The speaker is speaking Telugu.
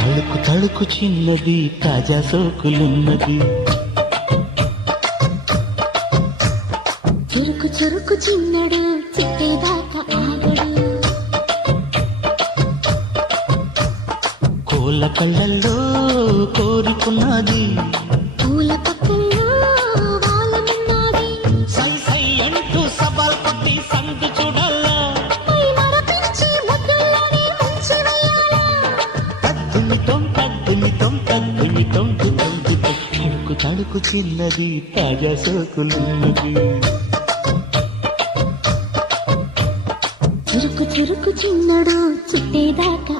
తళుకు తళుకు చిన్నది తాజా సోకులున్నది. చురుకు చురుకు చిన్నడు చిట్టేదాకా ఆగడు. కోల కళ్ళల్లో కోరుకున్నది, పూల పక్కల్లో వాలమున్నది. సై సై అంటూ సవాల్ కొట్టి సందు చూడాలా, పై మరపించి ముద్దుల్లోనే ముంచి వేయాలా. తద్దునితం తద్దునితం తద్దునితం తుతంతుతం. తళుకు తళుకు చిన్నది తాజా సోకులున్నది. చురుకు చురుకు చిన్నడు చిట్టేదాకా